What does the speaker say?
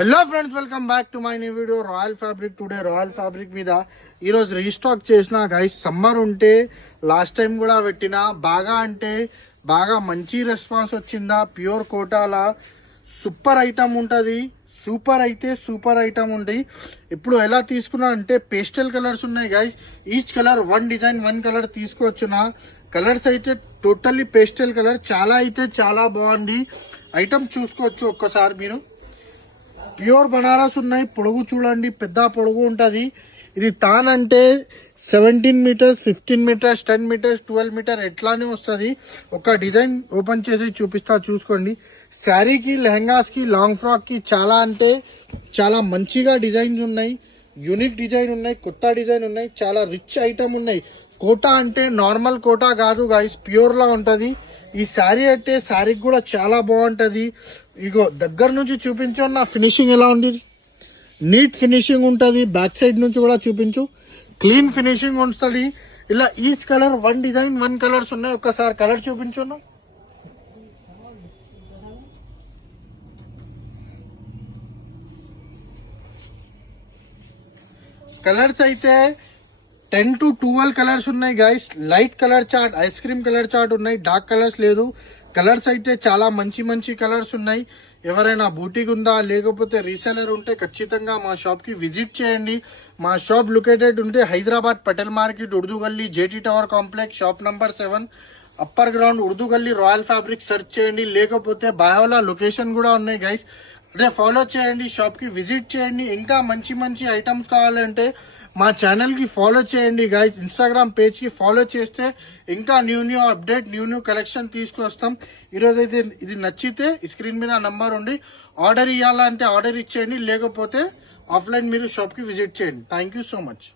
Hello friends, welcome back to my new video Royal Fabric. Today Royal Fabric మీద ఈరోజు restock చేసిన guys. Summer ఉంటే last time కూడా పెట్టిన బాగా మంచి రెస్పాన్స్ వచ్చిందా. ప్యూర్ కోటాల సూపర్ ఐటమ్ ఉంటుంది. సూపర్ ఐటమ్ ఉంటాయి. ఇప్పుడు ఎలా తీసుకున్నా అంటే పేస్టల్ కలర్స్ ఉన్నాయి guys. Each colour one design one colour తీసుకోవచ్చున. కలర్స్ అయితే టోటల్లీ పేస్టల్ కలర్. చాలా బాగుంది. ఐటమ్ చూసుకోవచ్చు ఒక్కసారి మీరు. ప్యూర్ బనారస్ ఉన్నాయి. పొడుగు చూడండి, పెద్ద పొడుగు ఉంటుంది. ఇది తాన్ అంటే 17 మీటర్స్, 15 మీటర్స్, 10 మీటర్స్, 12 మీటర్ ఎట్లానే వస్తుంది. ఒక డిజైన్ ఓపెన్ చేసి చూపిస్తా, చూసుకోండి. శారీకి, లెహంగాస్ కి, లాంగ్ ఫ్రాక్ కి చాలా మంచిగా డిజైన్స్ ఉన్నాయి. యూనిక్ డిజైన్ ఉన్నాయి, కొత్త డిజైన్ ఉన్నాయి, చాలా రిచ్ ఐటమ్ ఉన్నాయి. కోటా అంటే నార్మల్ కోటా కాదు గైస్, ప్యూర్ లా ఉంటది. ఈ శారీ అంటే శారీకి కూడా చాలా బాగుంటది. ఇగో దగ్గర నుంచి చూపించు నా ఫినిషింగ్ ఎలా ఉంది. నీట్ ఫినిషింగ్ ఉంటుంది. బ్యాక్ సైడ్ నుంచి కూడా చూపించు. క్లీన్ ఫినిషింగ్ ఉంటుంది. ఇలా each colour one design one colours ఉన్నాయి. ఒక్కసారి కలర్ చూపించు. కలర్స్ అయితే 10 to 12 కలర్స్ ఉన్నాయి guys. Light colour chart, ice cream colour chart ఉన్నాయి. డార్క్ కలర్స్ లేదు. కలర్స్ అయితే చాలా మంచి కలర్స్ ఉన్నాయి. ఎవరైనా బూటీక్ ఉందా లేకపోతే రీసెలర్ ఉంటే ఖచ్చితంగా మా షాప్ కి విజిట్ చేయండి. మా షాప్ లొకేటెడ్ ఉంటే హైదరాబాద్ పటేల్ మార్కెట్, ఉర్దూ గల్లీ, JT tower complex, shop number 7, upper ground, Urdu గల్లీ, రాయల్ ఫ్యాబ్రిక్ సెర్చ్ చేయండి. లేకపోతే బయోలా లొకేషన్ కూడా ఉన్నాయి గైస్. అదే ఫాలో చేయండి, షాప్ కి విజిట్ చేయండి. ఇంకా మంచి ఐటమ్స్ కావాలంటే మా ఛానల్ కి ఫాలో చేయండి గైస్. ఇన్స్టాగ్రామ్ పేజ్ కి ఫాలో చేస్తే ఇంకా న్యూ అప్డేట్, న్యూ కలెక్షన్ తీసుకొస్తాం. ఈరోజు అయితే ఇది నచ్చితే స్క్రీన్ మీద నంబర్ ఉండి ఆర్డర్ ఇవ్వాలంటే ఆర్డర్ ఇచ్చేయండి. లేకపోతే ఆఫ్లైన్ మీరు షాప్ కి విజిట్ చేయండి. Thank you so much.